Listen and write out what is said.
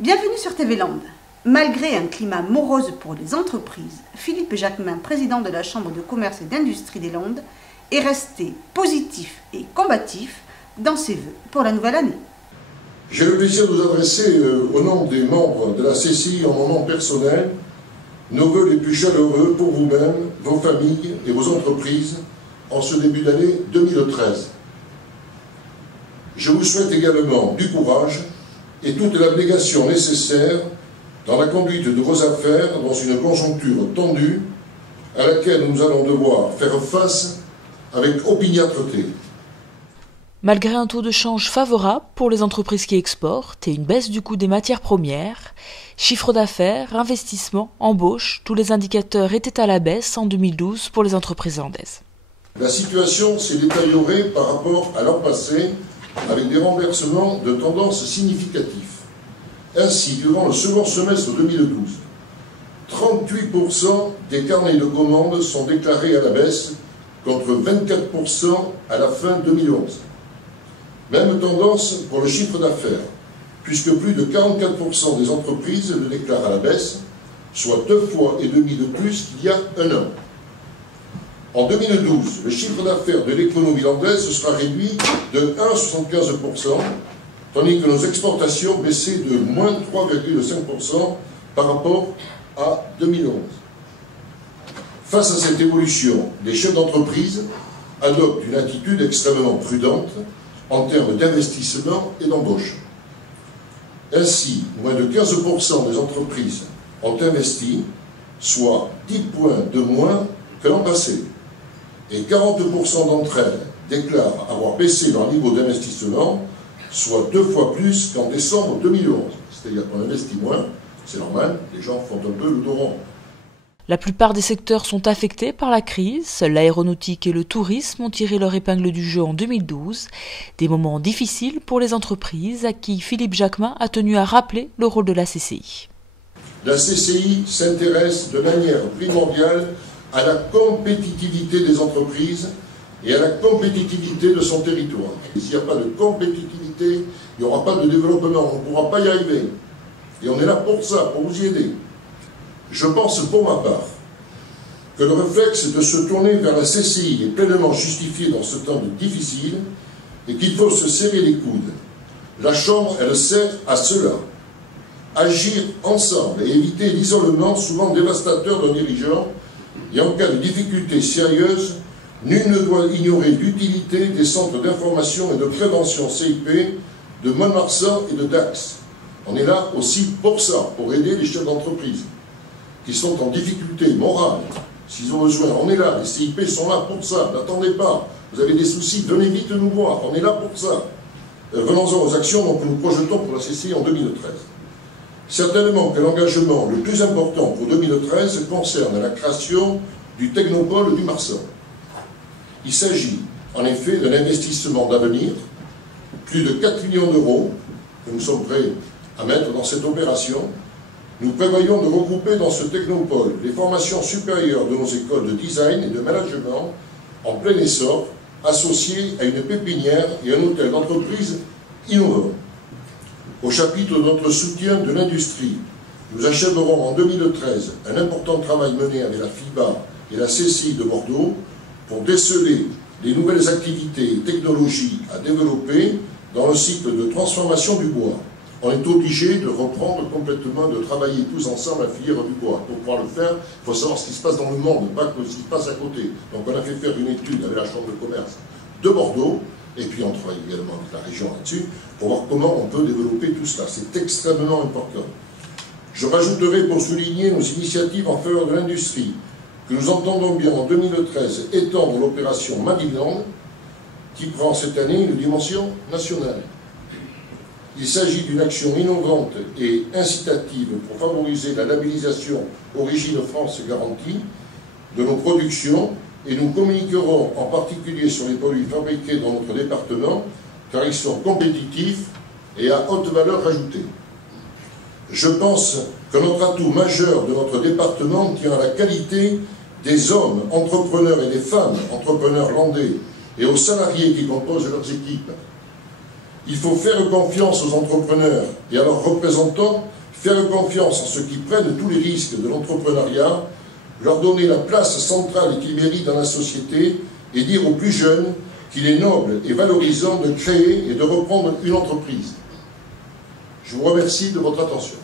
Bienvenue sur TV Land. Malgré un climat morose pour les entreprises, Philippe Jacquemin, président de la Chambre de commerce et d'industrie des Landes, est resté positif et combatif dans ses vœux pour la nouvelle année. J'ai le plaisir de vous adresser au nom des membres de la CCI en mon nom personnel nos vœux les plus chaleureux pour vous-même, vos familles et vos entreprises en ce début d'année 2013. Je vous souhaite également du courage et toute l'abnégation nécessaire dans la conduite de vos affaires dans une conjoncture tendue à laquelle nous allons devoir faire face avec opiniâtreté. Malgré un taux de change favorable pour les entreprises qui exportent et une baisse du coût des matières premières, chiffre d'affaires, investissement, embauche, tous les indicateurs étaient à la baisse en 2012 pour les entreprises landaises. La situation s'est détériorée par rapport à l'an passé avec des renversements de tendance significatifs. Ainsi, durant le second semestre 2012, 38% des carnets de commandes sont déclarés à la baisse contre 24% à la fin 2011. Même tendance pour le chiffre d'affaires, puisque plus de 44% des entreprises le déclarent à la baisse, soit 2,5 fois de plus qu'il y a un an. En 2012, le chiffre d'affaires de l'économie landaise sera réduit de 1,75%, tandis que nos exportations baissaient de moins 3,5% par rapport à 2011. Face à cette évolution, les chefs d'entreprise adoptent une attitude extrêmement prudente en termes d'investissement et d'embauche. Ainsi, moins de 15% des entreprises ont investi, soit 10 points de moins que l'an passé. Et 40% d'entre elles déclarent avoir baissé leur niveau d'investissement, soit 2 fois plus qu'en décembre 2011. C'est-à-dire qu'on investit moins, c'est normal, les gens font un peu le dos rond. La plupart des secteurs sont affectés par la crise. Seule l'aéronautique et le tourisme ont tiré leur épingle du jeu en 2012. Des moments difficiles pour les entreprises à qui Philippe Jacquemin a tenu à rappeler le rôle de la CCI. La CCI s'intéresse de manière primordiale à la compétitivité des entreprises et à la compétitivité de son territoire. S'il n'y a pas de compétitivité, il n'y aura pas de développement, on ne pourra pas y arriver. Et on est là pour ça, pour vous y aider. Je pense pour ma part que le réflexe de se tourner vers la CCI est pleinement justifié dans ce temps difficile et qu'il faut se serrer les coudes. La Chambre, elle sert à cela. Agir ensemble et éviter l'isolement souvent dévastateur d'un dirigeant. Et en cas de difficultés sérieuses, nul ne doit ignorer l'utilité des centres d'information et de prévention CIP de Mont-de-Marsan et de Dax. On est là aussi pour ça, pour aider les chefs d'entreprise qui sont en difficulté morale. S'ils ont besoin, on est là, les CIP sont là pour ça, n'attendez pas. Vous avez des soucis, venez vite nous voir, on est là pour ça. Venons-en aux actions que nous projetons pour la CCI en 2013. Certainement que l'engagement le plus important pour 2013 concerne la création du technopôle du Marsan. Il s'agit en effet d'un investissement d'avenir, plus de 4 millions d'euros que nous sommes prêts à mettre dans cette opération. Nous prévoyons de regrouper dans ce technopôle les formations supérieures de nos écoles de design et de management en plein essor, associées à une pépinière et un hôtel d'entreprise innovant. Au chapitre de notre soutien de l'industrie, nous achèverons en 2013 un important travail mené avec la FIBA et la CCI de Bordeaux pour déceler les nouvelles activités et technologies à développer dans le cycle de transformation du bois. On est obligé de reprendre complètement, de travailler tous ensemble la filière du bois. Pour pouvoir le faire, il faut savoir ce qui se passe dans le monde, pas ce qui se passe à côté. Donc on a fait faire une étude avec la Chambre de commerce de Bordeaux, et puis on travaille également avec la région là-dessus, pour voir comment on peut développer tout cela. C'est extrêmement important. Je rajouterai pour souligner nos initiatives en faveur de l'industrie, que nous entendons bien en 2013 étendre l'opération Made in Land, qui prend cette année une dimension nationale. Il s'agit d'une action innovante et incitative pour favoriser la labellisation Origine France Garantie de nos productions et nous communiquerons en particulier sur les produits fabriqués dans notre département car ils sont compétitifs et à haute valeur ajoutée. Je pense que notre atout majeur de notre département tient à la qualité des hommes entrepreneurs et des femmes entrepreneurs landais et aux salariés qui composent leurs équipes. Il faut faire confiance aux entrepreneurs et à leurs représentants, faire confiance en ceux qui prennent tous les risques de l'entrepreneuriat, leur donner la place centrale qu'ils méritent dans la société et dire aux plus jeunes qu'il est noble et valorisant de créer et de reprendre une entreprise. Je vous remercie de votre attention.